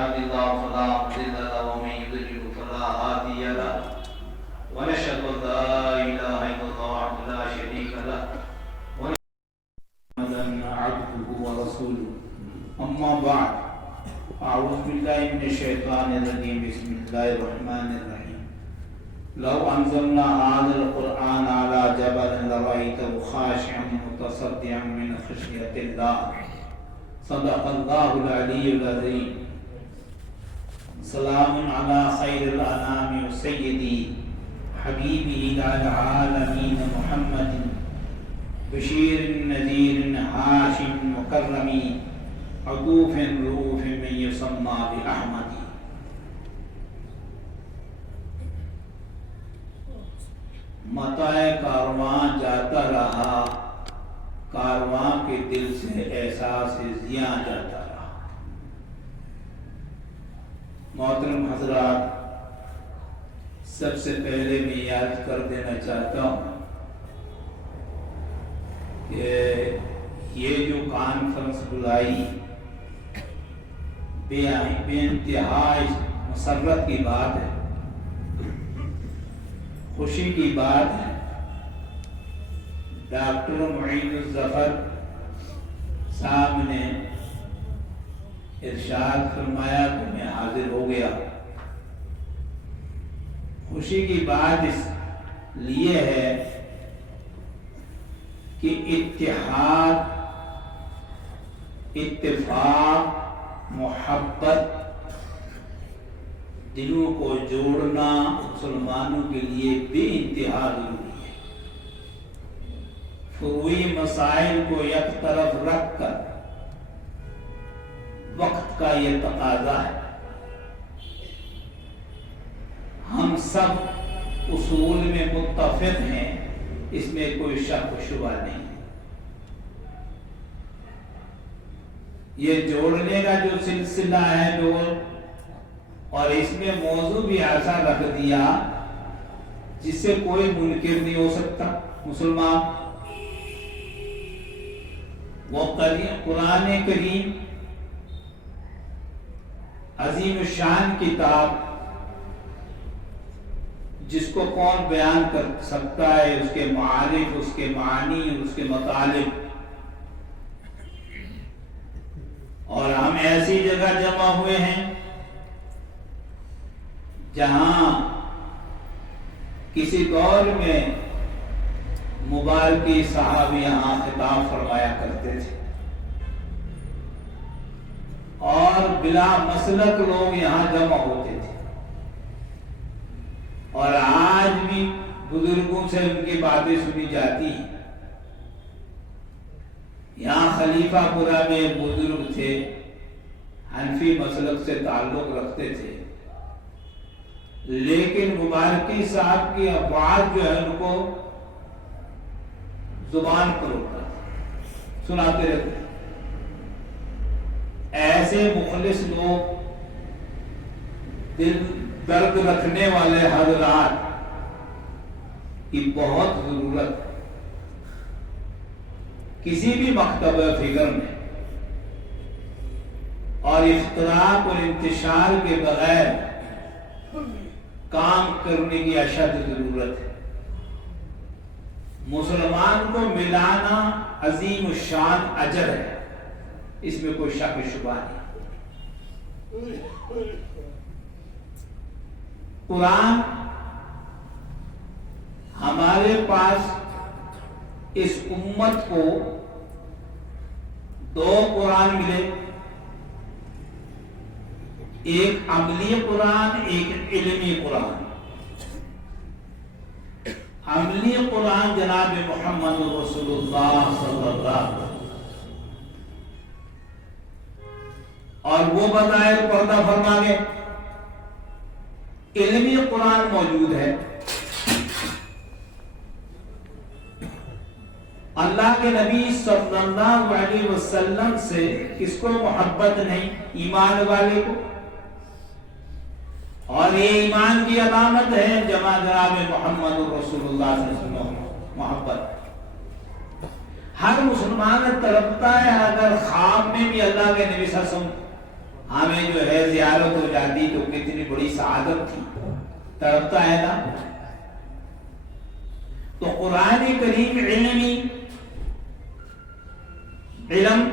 يهد الله فلا مضل له ومن يضلل فلا هادي له ونشهد أن لا إله إلا الله وحده لا شريك له ونشهد أن عبده ورسوله أما بعد أعوذ بالله من الشيطان الرجيم بسم الله الرحمن الرحيم لو أنزلنا هذا القرآن على جبل لرأيته خاشعا متصدعا من خشية الله صدق الله العلي العظيم سلام على خير الأنام وسيدي حبيبي إلى العالمين محمد بشير نذير هاشم مكرم عطوف رؤوف من يسمى بأحمد. متاع کارواں جاتا رہا، کارواں کے دل سے احساس زیاں جاتا رہا. محترم حضرات، سب سے پہلے میں یاد کر دینا چاہتا ہوں کہ یہ جو کانفرنس بلائی بے انتہا مسرت کی بات ہے، خوشی کی بات ہے. ڈاکٹر معین الظفر صاحب نے ارشاد فرمایا کہ میں حاضر ہو گیا. خوشی کی بات اس لیے ہے کہ اتحاد، اتفاق، محبت، دلوں کو جوڑنا مسلمانوں کے لیے بے انتہا ضروری ہے. فروعی مسائل کو یک طرف رکھ کر وقت کا یہ تقاضا ہے. ہم سب اصول میں متفق ہیں، اس میں کوئی شک و شبہ نہیں. یہ جوڑنے کا جو سلسلہ ہے اور اس میں موضوع بھی ایسا رکھ دیا جس سے کوئی منکر نہیں ہو سکتا. مسلمان وہ قرآن کریم عظیم الشان کتاب جس کو کون بیان کر سکتا ہے، اس کے معارف، اس کے معنی، اس کے مطالب. اور ہم ایسی جگہ جمع ہوئے ہیں جہاں کسی دور میں مبارکی صاحب یہاں خطاب فرمایا کرتے تھے اور بلا مسلک لوگ یہاں جمع ہوتے تھے، اور آج بھی بزرگوں سے ان کی باتیں سنی جاتی ہیں. یہاں خلیفہ پورہ میں بزرگ تھے، حنفی مسلک سے تعلق رکھتے تھے، لیکن مبارکی صاحب کی افعال جو ہے ان کو زبان پر ہوتا سناتے رہتے. ایسے مخلص لوگ، دل درد رکھنے والے حضرات کی بہت ضرورت ہے. کسی بھی مکتبہ فکر میں اور اختراق اور انتشار کے بغیر کام کرنے کی اشد ضرورت ہے. مسلمان کو ملانا عظیم الشان اجر ہے، اس میں کوئی شک و شبہ نہیں. قرآن ہمارے پاس اس امت کو دو قرآن ملے، ایک عملی قرآن، ایک علمی قرآن. عملی قرآن جناب محمد رسول اللہ صلی اللہ علیہ وسلم، اور وہ بظاہر پردہ فرما گئے. علمی قرآن موجود ہے. اللہ کے نبی صلی اللہ علیہ وسلم سے کس کو محبت نہیں؟ ایمان والے کو. اور یہ ایمان کی علامت ہے جناب محمد رسول اللہ صلی اللہ علیہ وسلم محبت. ہر مسلمان تڑپتا ہے اگر خواب میں بھی اللہ کے نبی صلی اللہ علیہ وسلم ہمیں جو ہے زیارت ہو جاتی تو کتنی بڑی سعادت تھی، تڑپتا ہے نا۔ تو قرآن کریم علم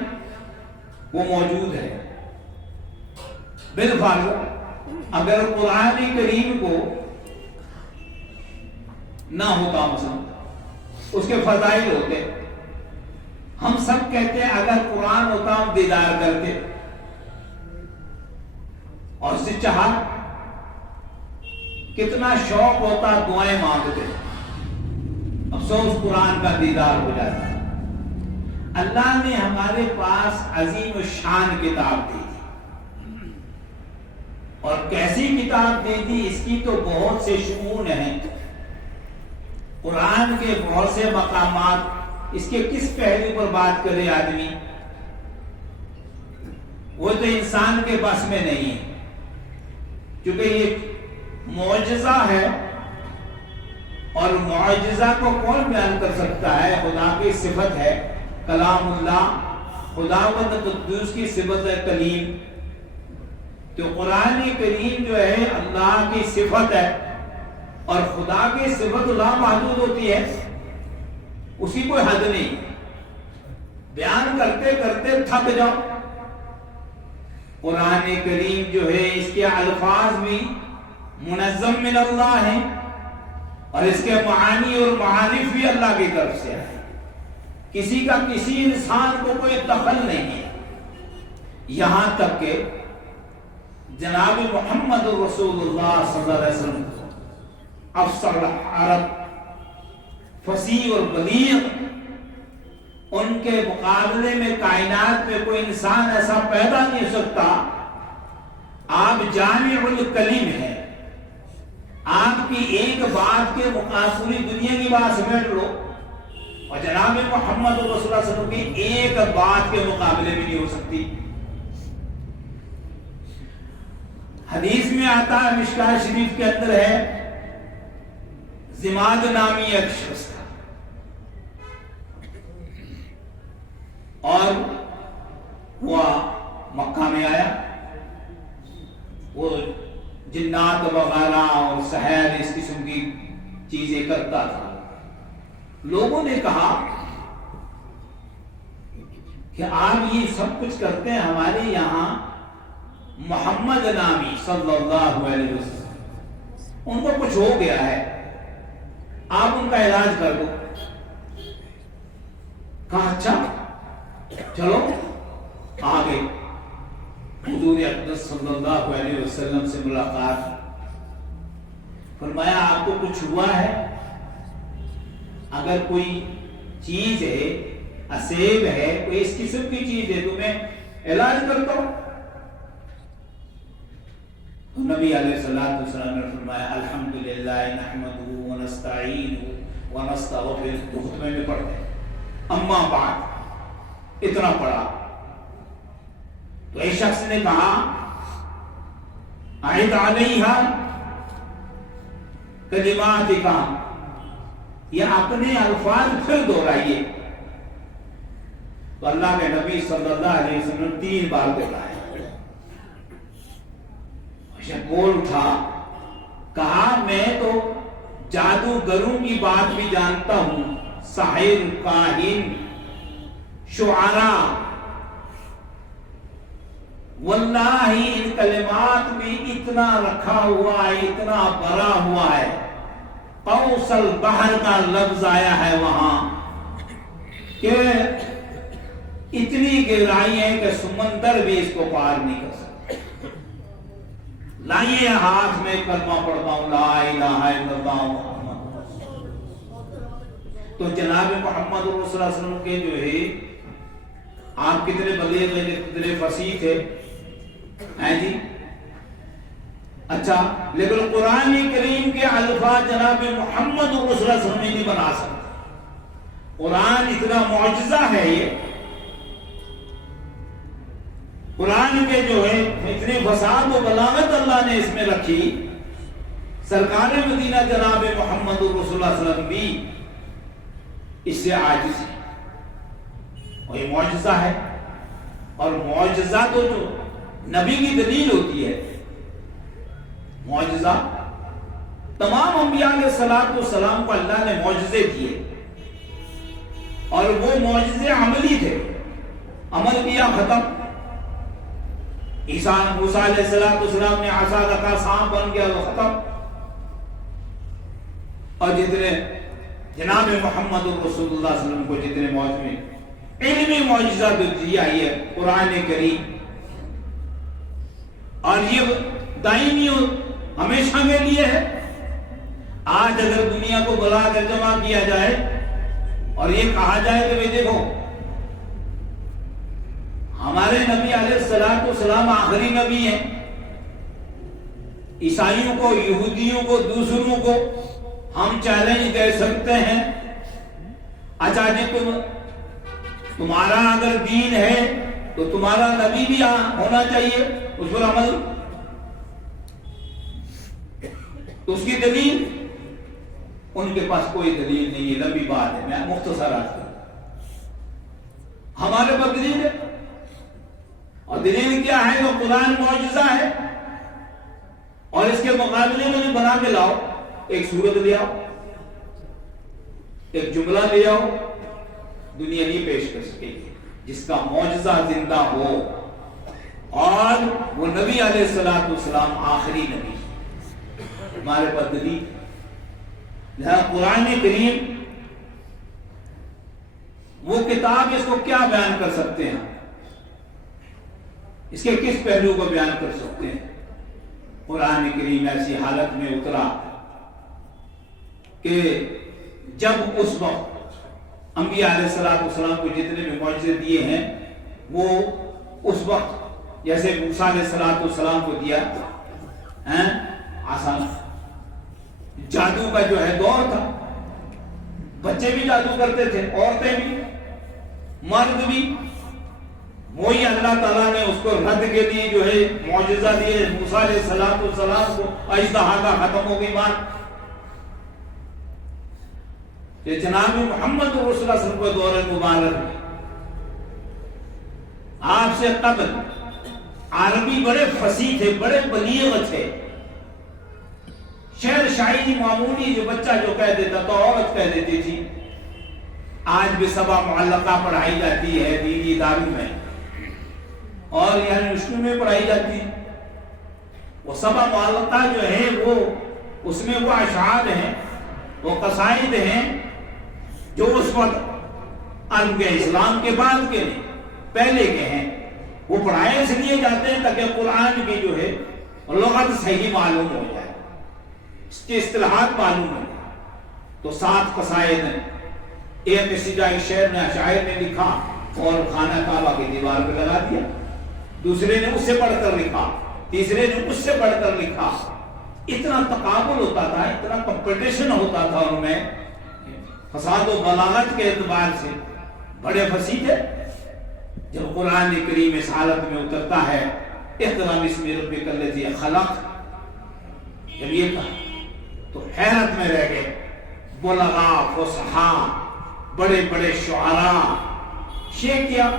وہ موجود ہے بالفعل۔ اگر قرآن کریم کو نہ ہوتا، مثلا اس کے فضائل ہوتے، ہم سب کہتے ہیں اگر قرآن ہوتا ہم دیدار کرتے اور اس سے چاہا، کتنا شوق ہوتا دعائیں مانگتے، افسوس قرآن کا دیدار ہو جاتا۔ اللہ نے ہمارے پاس عظیم الشان کتاب دی تھی، اور کیسی کتاب دی تھی اس کی تو بہت سے شؤون ہیں، قرآن کے بہت سے مقامات، اس کے کس پہلو پر بات کرے آدمی، وہ تو انسان کے بس میں نہیں ہے، کیونکہ یہ معجزہ ہے، اور معجزہ کو کون بیان کر سکتا ہے؟ خدا کی صفت ہے کلام اللہ، خداوند قدوس کی صفت ہے کلیم۔ تو قرآن کریم جو ہے اللہ کی صفت ہے، اور خدا کی صفت لا محدود ہوتی ہے، اس کی کوئی حد نہیں، بیان کرتے کرتے تھک جاؤ۔ قرآن کریم جو ہے اس کے الفاظ بھی منظم من اللہ ہیں، اور اس کے معانی اور معارف بھی اللہ کی طرف سے ہے، کسی کا کسی انسان کو کوئی دخل نہیں ہے۔ یہاں تک کہ جناب محمد رسول اللہ صلی اللہ علیہ وسلم افصح العرب، فصیح اور بلیغ، ان کے مقابلے میں کائنات میں کوئی انسان ایسا پیدا نہیں ہو سکتا۔ آپ جامع الکلم ہیں، آپ کی ایک بات کے مقابلے پوری دنیا کی بات سمیٹ لو، اور جناب محمد رسول اللہ صلی اللہ علیہ وسلم کی ایک بات کے مقابلے میں نہیں ہو سکتی۔ حدیث میں آتا ہے، مشکاہ شریف کے اندر ہے، زماد نامی ایک شخص تھا، اور وہ مکہ میں آیا، وہ جنات وغیرہ اور سحر اس قسم کی چیزیں کرتا تھا۔ لوگوں نے کہا کہ آپ یہ سب کچھ کرتے ہیں، ہمارے یہاں محمد نامی صلی اللہ علیہ وسلم ان کو کچھ ہو گیا ہے، آپ ان کا علاج کر دو۔ کہا اچھا چلو آگے حضور اقدس صلی اللہ علیہ وسلم سے ملاقات، فرمایا آپ کو کچھ ہوا ہے؟ اگر کوئی چیز ہے، اسیب ہے، کوئی اس قسم کی چیز ہے تو میں علاج کرتا ہوں۔ نبی علیہ الصلوۃ والسلام نے فرمایا الحمدللہ نحمدہ ونستعینہ ونستغفرہ، خطبے میں پڑھتے ہیں، اما بعد، اتنا پڑھا تو ایک شخص نے کہا اعد علیہا کلماتک، یہ اپنے الفاظ پھر دہرائیے۔ تو اللہ کے نبی صلی اللہ علیہ وسلم نے 3 بار دہرایا۔ بول اٹھا، کہا میں تو جادوگروں کی بات بھی جانتا ہوں، ساحر، کاہن، شعراء، واللہ ان کلمات میں اتنا رکھا ہوا ہے، اتنا بھرا ہوا ہے، قوس البحر کا لفظ آیا ہے وہاں، کہ اتنی گہرائی ہے کہ سمندر بھی اس کو پار نہیں کر سکتا۔ لائیے ہاتھ میں کلمہ پڑھتا ہوں، لا الہ الا اللہ محمد رسول اللہ۔ تو جناب محمد رسول اللہ صلی اللہ علیہ وسلم کے جو ہے، آپ کتنے بلیغ تھے، کتنے فصیح تھے، ہیں جی؟ اچھا، لیکن قرآن کریم کے الفاظ جناب محمد رسول اللہ صلی اللہ علیہ وسلم نہیں بنا سکتے۔ قرآن اتنا معجزہ ہے، یہ قرآن کے جو ہے اتنی فصاحت و بلاغت اللہ نے اس میں رکھی، سرکار مدینہ جناب محمد رسول اللہ صلی اللہ علیہ وسلم بھی اس سے عاجز ہے، اور یہ معجزہ ہے۔ اور معجزہ تو جو نبی کی دلیل ہوتی ہے معجزہ. تمام انبیاء علیہ السلام کو اللہ نے معجزے دیے اور وہ معجزے عملی تھے. عمل کیا ختم. موسیٰ علیہ السلام نے عصا رکھا سانپ بن گیا وہ ختم. اور جتنے جناب محمد رسول اللہ صلی اللہ علیہ وسلم کو جتنے معجزے علمی معجزہ جو دیا ہے قرآن کریم اور یہ دائمی ہمیشہ کے لیے ہے. آج اگر دنیا کو بلا کر جمع کیا جائے اور یہ کہا جائے کہ دیکھو ہمارے نبی علیہ السلام آخری نبی ہیں، عیسائیوں کو، یہودیوں کو، دوسروں کو ہم چیلنج دے سکتے ہیں، اچھا جی تمہارا اگر دین ہے تو تمہارا نبی بھی ہونا چاہیے، اس پر عمل. تو اس کی دلیل ان کے پاس کوئی دلیل نہیں ہے، لمبی بات ہے، میں مختصر عرض کروں. ہمارے پاس دلیل ہے، اور دلیل کیا ہے؟ وہ قرآن معجزہ ہے. اور اس کے مقابلے میں بنا کے لاؤ، ایک سورت لے آؤ، ایک جملہ لے آؤ، دنیا نہیں پیش کر سکے گی جس کا معجزہ زندہ ہو. اور وہ نبی علیہ السلام آخری نبی. ہمارے پاس دلیل قرآن کریم وہ کتاب، اس کو کیا بیان کر سکتے ہیں؟ اس کے کس پہلو کو بیان کر سکتے ہیں؟ قرآن کریم ایسی حالت میں اترا کہ جب اس وقت انبیاء علیہ السلام کو جتنے بھی معجزے دیے ہیں وہ اس وقت جیسے موسیٰ علیہ السلام کو دیا آسان جادو کا جو ہے دور تھا. بچے بھی جادو کرتے تھے، عورتیں بھی، مرد بھی. وہی اللہ تعالیٰ نے اس کو رد کے لیے جو ہے معجزہ دیے موسیٰ علیہ السلام کو. اژدہا کا ختم ہو گئی بات. یہ جناب محمد رسول اللہ صلی اللہ علیہ وسلم کو دور مبارک میں آپ سے قبل عربی بڑے فصیح تھے، بڑے بلیغ تھے. شعر شاعری معمولی جو بچہ جو کہہ دیتا تو عورت کہہ دیتی تھی. آج بھی سبا معلقہ پڑھائی جاتی ہے دینی اداروں میں اور یونیورسٹیوں میں پڑھائی جاتی. وہ سبا معلقہ جو ہے وہ اس میں وہ اشعار ہیں، وہ قصائد ہیں جو اس وقت عرب کے اسلام کے بعد کے نہیں پہلے کے ہیں. وہ پڑھائے اس لیے جاتے ہیں تاکہ قرآن کی جو ہے لغت صحیح معلوم ہو جائے، اس کے اصطلاحات معلوم ہو جائے. تو 7 قصائد ہیں. ایک سجائی شعر نے شاعر نے لکھا اور خانہ کعبہ کی دیوار پہ لگا دیا. دوسرے نے اس سے پڑھ کر لکھا، تیسرے نے اس سے پڑھ کر لکھا. اتنا تقابل ہوتا تھا، اتنا کمپٹیشن ہوتا تھا ان میں. فساد و بلاغت کے اعتبار سے بڑے فصیح تھے. جب قرآن کریم اس حالت میں اترتا ہے اقرأ باسم ربک الذی خلق، جب یہ کہا تو حیرت میں رہ گئے. بلغاء، فصحاء، بڑے بڑے شعراء. یہ کیا؟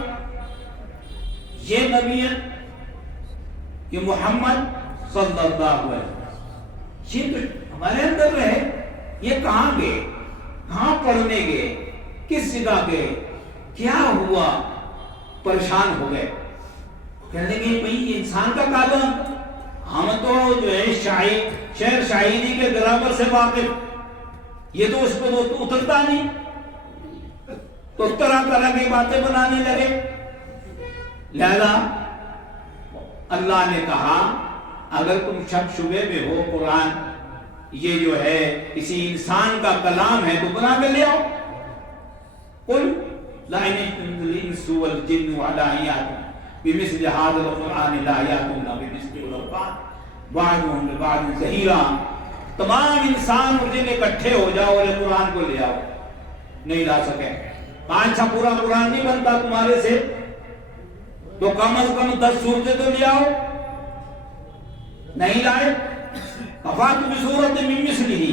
یہ نبی ہے، یہ محمد صلی اللہ علیہ وسلم. یہ تو ہمارے اندر رہے. یہ کہاں گئے؟ کہاں پڑھنے گئے؟ کس جگہ گئے؟ کیا ہوا؟ پریشان ہو گئے. کہنے لگے بھئی یہ انسان کا کالم، ہم تو جو ہے شعر شاعری کے گرامر سے واقف، یہ تو اس پہ اترتا نہیں. تو طرح طرح کی باتیں بنانے لگے. لہذا اللہ نے کہا اگر تم شک شبے میں ہو قرآن یہ جو ہے کسی انسان کا کلام ہے تو بنا کے لے آؤ. قل لا الانس والجن ولا يأتون بمثل هذا القرآن لا يأتون بمثله ولو كان بعضهم لبعض ظهيرا. تمام انسان اور جن اکٹھے ہو جاؤ اور قرآن کو لے آؤ، نہیں لا سکے. اچھا پورا قرآن نہیں بنتا تمہارے سے تو کم از کم 10 سورتیں تو لے آؤ. نہیں لائے. کفات بسورۃ من مثلہ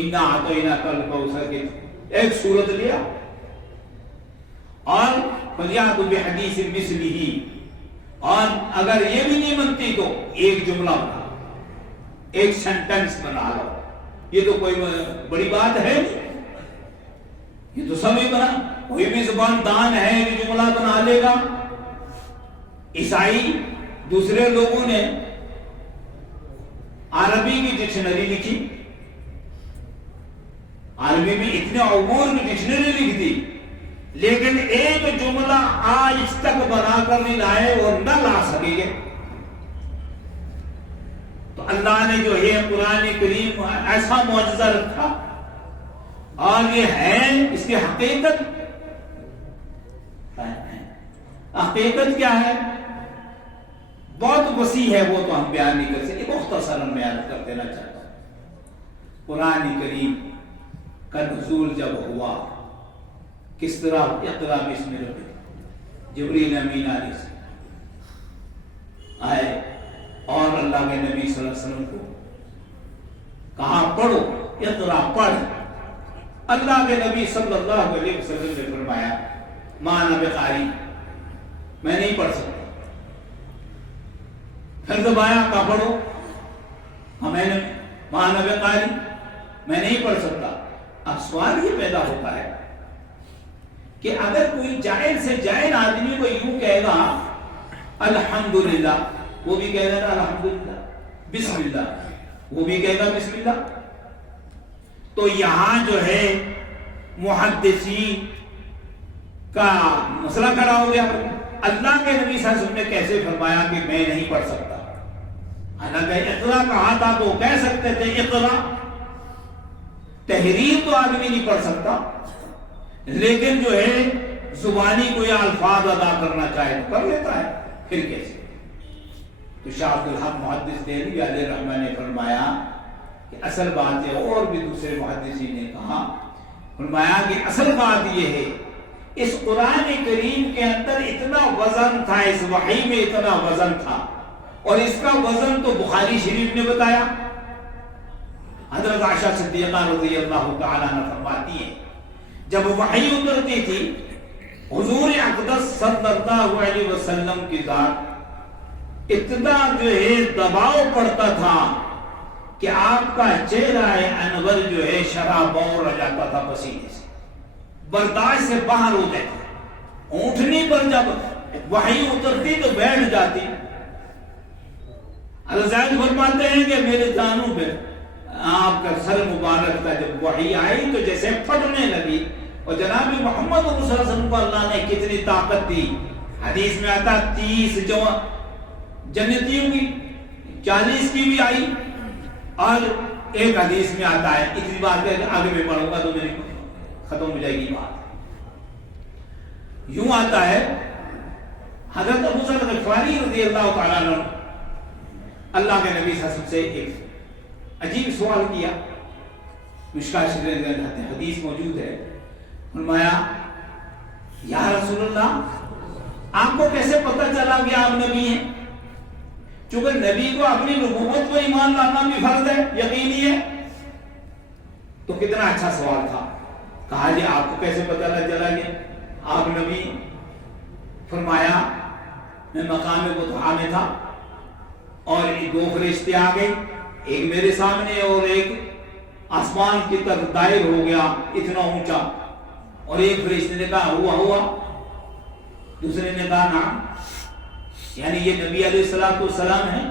انا اعطیناک الکوثر کی ایک سورت لیا اور فلیأتوا بحدیث مثلہ اور اگر یہ بھی نہیں بنتی تو ایک جملہ بنا، ایک سینٹنس بنا لو، یہ تو کوئی بڑی بات ہے نہیں، یہ تو سبھی بنا، کوئی بھی زبان دان ہے یہ جملہ بنا لے گا۔ عیسائی دوسرے لوگوں نے عربی کی ڈکشنری لکھی، عربی میں اتنے عبور کی ڈکشنری لکھ دی، لیکن ایک جملہ آج تک بنا کر نہیں لائے اور نہ لا سکیں گے۔ تو اللہ نے جو ہے قرآن کریم ایسا معجزہ رکھا، اور یہ ہے اس کی حقیقت کیا ہے، بہت وسیع ہے، وہ تو ہم بیان نہیں کر سکتے، مختصراً میں بیان کر دینا چاہتا ہوں۔ قرآن کریم کا نزول جب ہوا کس طرح، اقرا بسم ربک، جبریل امین علیہ السلام آئے اور اللہ کے نبی صلی اللہ علیہ وسلم کو کہا پڑھو، اقرا پڑھ۔ اللہ کے نبی صلی اللہ علیہ وسلم نے فرمایا ما انا بقاری، میں نہیں پڑھ سکتا۔ پھر دبایا کہا پڑھو، میں نے ما انا بقاری، میں نہیں پڑھ سکتا۔ اب سوال یہ پیدا ہوتا ہے کہ اگر کوئی جاہل سے جاہل آدمی کو یوں کہے گا الحمدللہ، وہ بھی کہے گا الحمدللہ، بسم اللہ، وہ بھی کہے گا بسم اللہ، تو یہاں جو ہے محدثین کا مسئلہ کھڑا ہو گیا۔ اللہ کے نبی صلی اللہ علیہ وسلم نے کیسے فرمایا کہ میں نہیں پڑھ سکتا؟ حالانکہ اقرا کہا تھا تو کہہ سکتے تھے اقرا، تحریر تو آدمی نہیں پڑھ سکتا، لیکن جو ہے زبانی کوئی الفاظ ادا کرنا چاہے تو کر لیتا ہے، پھر کیسے؟ تو شاہ عبد الحق محدث دہلوی علیہ رحمہ نے فرمایا کہ اصل بات ہے، اور بھی دوسرے محدثین نے کہا، فرمایا کہ اصل بات یہ ہے اس قرآن کریم کے اندر اتنا وزن تھا، اس وحی میں اتنا وزن تھا، اور اس کا وزن تو بخاری شریف نے بتایا۔ حضرت عائشہ صدیقہ رضی اللہ تعالیٰ عنہ فرماتی ہیں جب وحی اترتی تھی حضور اقدس صلی اللہ علیہ وسلم کی ذات اتنا جو ہے دباؤ پڑتا تھا کہ آپ کا چہرہ انور جو ہے شرابور رہ جاتا تھا پسینے سے، برداشت سے باہر ہو جاتا۔ اونٹنی پر جب وحی اترتی تو بیٹھ جاتی۔ حضرت زید فرماتے ہیں کہ میرے دانوں پہ آپ کا سر مبارک کا جب وحی آئی تو جیسے پھٹنے لگی، اور جناب محمد صلی اللہ علیہ وسلم کو اللہ نے کتنی طاقت دی۔ حدیث میں آتا 30 جنتیوں کی، 40 کی بھی آئی، اور ایک حدیث میں آتا ہے، اتنی بات ہے کہ آگے میں پڑھوں گا تو میری ختم ہو جائے گی بات۔ یوں آتا ہے حضرت ابو ذر غفاری رضی اللہ تعالیٰ عنہ اللہ کے نبی صلی اللہ علیہ وسلم سے ایک عجیب سوال کیا، مشکاہ شریف میں حدیث موجود ہے۔ فرمایا یا رسول اللہ، آپ کو کیسے پتہ چلا کہ آپ نبی ہیں؟ چونکہ نبی کو اپنی نبوت کو ایمان لانا بھی فرض ہے، یقینی ہے۔ تو کتنا اچھا سوال تھا۔ کہا جی آپ کو کیسے پتہ چلا کہ آپ نبی؟ فرمایا میں مقام بطحا میں تھا اور 2 فرشتے آ گئے، ایک میرے سامنے اور ایک آسمان کی طرف دائر ہو گیا اتنا اونچا، اور ایک فرشتے نے کہا ہوا، دوسرے نے کہا نعم، یعنی یہ نبی علیہ السلام ہے۔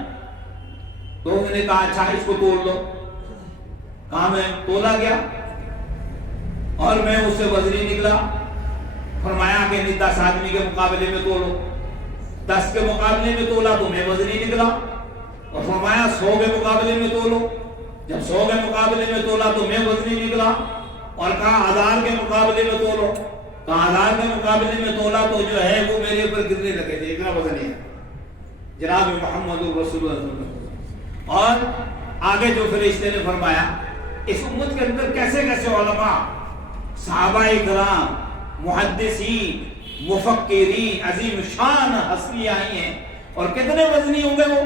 تو انہوں نے کہا اچھا اس کو توڑ لو۔ کہا میں تولا گیا اور میں اس سے وزنی نکلا۔ فرمایا کہ 10 آدمی کے مقابلے میں تولو، 10 کے مقابلے میں تولا تو میں وزنی نکلا، اور فرمایا 100 کے مقابلے میں تولو، جب 100 کے مقابلے میں تولا تو میں وزنی نکلا، اور کہا 1000 کے مقابلے میں تولو، کہا 1000 کے مقابلے میں تولا تو جو ہے وہ میرے اوپر گرنے لگے تھے، اتنا وزنی ہے جناب محمد رسول اللہ۔ اور آگے جو فرشتے نے فرمایا اس امت کے اندر کیسے کیسے علماء، صحابہ کرام، محدثین، مفکرین، عظیم شان ہستیاں آئی ہیں، اور کتنے وزنی ہوں گے وہ؟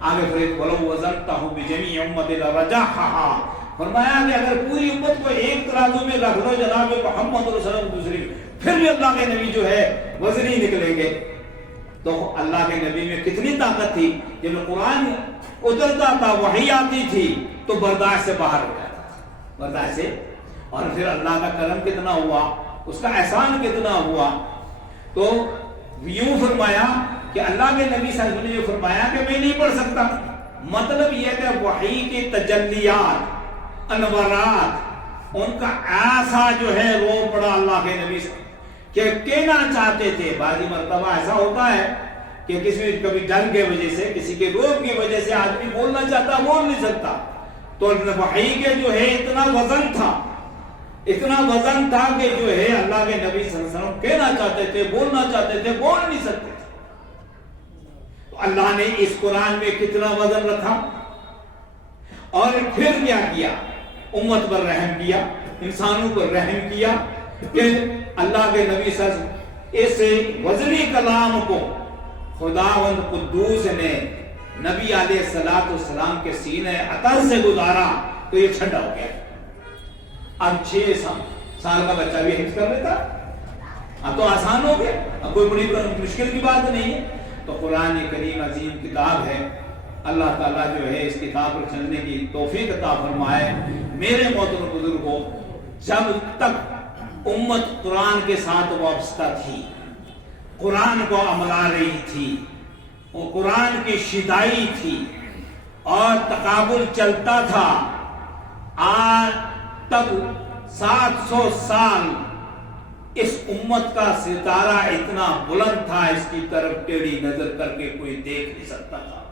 آگے فرشتے ولو وزنتہ بجمیع امت لرجحھا، فرمایا کہ اگر پوری امت کو ایک ترازو میں رکھ لو جناب محمد رسول اللہ دوسری، پھر بھی اللہ کے نبی جو ہے وزنی نکلیں گے۔ تو اللہ کے نبی میں کتنی طاقت تھی، جب قرآن اترتا تھا، وحی آتی تھی تو برداشت سے باہر ہو جاتا تھا، برداشت سے. اور پھر اللہ کا کرم کتنا ہوا، اس کا احسان کتنا ہوا. تو یوں فرمایا کہ اللہ کے نبی صلی اللہ علیہ وسلم نے جو فرمایا کہ میں نہیں پڑھ سکتا، مطلب یہ کہ وحی کی تجلیات، انوارات، ان کا ایسا جو ہے رو پڑا اللہ کے نبی سے کہ کہنا چاہتے تھے. بعض مرتبہ ایسا ہوتا ہے کہ کسی کبھی ڈر کی وجہ سے، کسی کے روب کی وجہ سے آدمی بولنا چاہتا بول نہیں سکتا. تو وحی کے جو ہے اتنا وزن تھا، اتنا وزن تھا کہ جو ہے اللہ کے نبی صلی اللہ علیہ وسلم کہنا چاہتے تھے، بولنا چاہتے تھے، بول نہیں سکتے تھے. تو اللہ نے اس قرآن میں کتنا وزن رکھا. اور پھر کیا کیا، امت پر رحم کیا، انسانوں پر رحم کیا کہ اللہ کے نبی صلی اللہ علیہ وسلم اس وزنی کلام کو خداوند قدوس نے نبی علیہ السلام کے سینے عطر سے گزارا تو یہ ٹھنڈا ہو گیا. اب 6 سال کا بچہ بھی حفظ کر لیتا، اب تو آسان ہو گیا، اب کوئی بڑی مشکل کی بات نہیں ہے. تو قرآن کریم عظیم کتاب ہے، اللہ تعالیٰ جو ہے اس کتاب پر چلنے کی توفیق عطا فرمائے. میرے محترم بزرگوں، جب تک امت قرآن کے ساتھ وابستہ تھی، قرآن کو عملا رہی تھی، اور قرآن کی شدائی تھی اور تقابل چلتا تھا، آج تک 700 سال اس امت کا ستارہ اتنا بلند تھا، اس کی طرف ٹیڑھی نظر کر کے کوئی دیکھ نہیں سکتا تھا.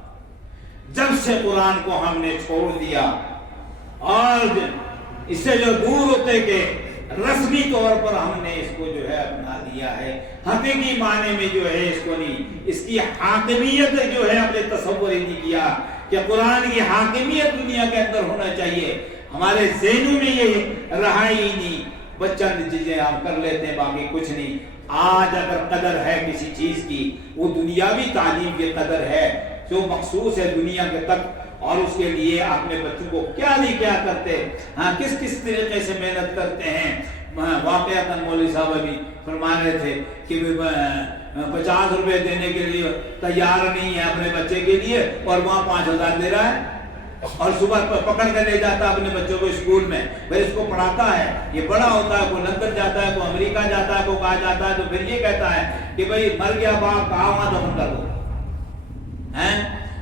جب سے قرآن کو ہم نے چھوڑ دیا اور اس سے جو دور ہوتے کہ رسمی طور پر ہم نے اس کو جو ہے اپنا لیا ہے، حقیقی معنی میں جو ہے اس کو نہیں، اس کی حاکمیت جو ہے اپنے تصور ہی نہیں کیا کہ قرآن کی حاکمیت دنیا کے اندر ہونا چاہیے. ہمارے ذہنوں میں یہ رہا ہی نہیں، بچند چیزیں ہم کر لیتے ہیں، باقی کچھ نہیں. آج اگر قدر ہے کسی چیز کی، وہ دنیاوی تعلیم کی قدر ہے جو مخصوص ہے دنیا کے تک. اور اس کے لیے اپنے بچوں کو کیا نہیں کیا کرتے، ہاں کس کس طریقے سے محنت کرتے ہیں. واقعہ مولوی صاحب ابھی فرما رہے تھے کہ 50 روپے دینے کے لیے تیار نہیں ہے اپنے بچے کے لیے، اور وہاں 5000 دے رہا ہے، اور صبح پکڑ کر لے جاتا ہے اپنے بچوں کو اسکول میں، پھر اس کو پڑھاتا ہے. یہ بڑا ہوتا ہے، کوئی لندن جاتا ہے، کوئی امریکہ جاتا ہے، کوئی کہاں جاتا ہے، تو پھر یہ کہتا ہے کہ بھئی مر گیا باپ، کہاں وہاں دفن کر دو.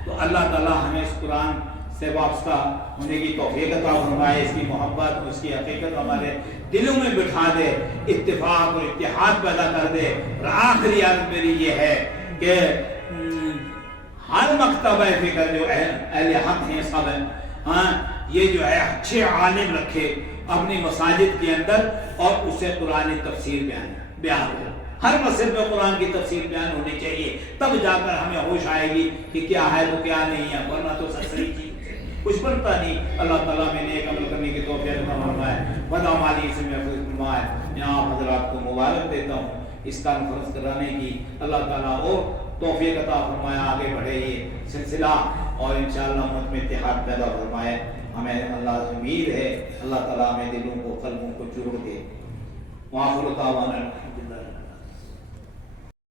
تو اللہ تعالیٰ ہمیں اس قرآن سے وابستہ ہونے کی توفیق عطا فرمائے، اس کی محبت، اس کی حقیقت ہمارے دلوں میں بٹھا دے، اتفاق اور اتحاد پیدا کر دے. اور آخری عرض میری یہ ہے کہ ہر مکتبہ فکر جو اہل حق ہیں سب ہیں، ہاں یہ جو ہے اچھے عالم رکھے اپنی مساجد کے اندر، اور اسے قرآن تفسیر بیان ہو. ہر مسجد میں قرآن کی تفسیر بیان ہونی چاہیے، تب جا کر ہمیں ہوش آئے گی کہ کیا ہے تو کیا نہیں ہے، ورنہ تو سرسری چیز کچھ بنتا نہیں. اللہ تعالیٰ میں نیک عمل کرنے کی توفیق عطا فرمائے، ودا مالی سے محفوظ فرمائے. یہاں حضرات کو مبارک دیتا ہوں اس کانفرنس کرانے کی. اللہ تعالیٰ اور توفیق عطا فرمائے، آگے بڑھے یہ سلسلہ، اور انشاءاللہ امت میں اتحاد پیدا فرمائے. ہمیں اللہ سے امید ہے اللہ تعالیٰ ہمیں دلوں کو قلبوں کو جوڑ دے. وآخر دعوانا الحمدللہ.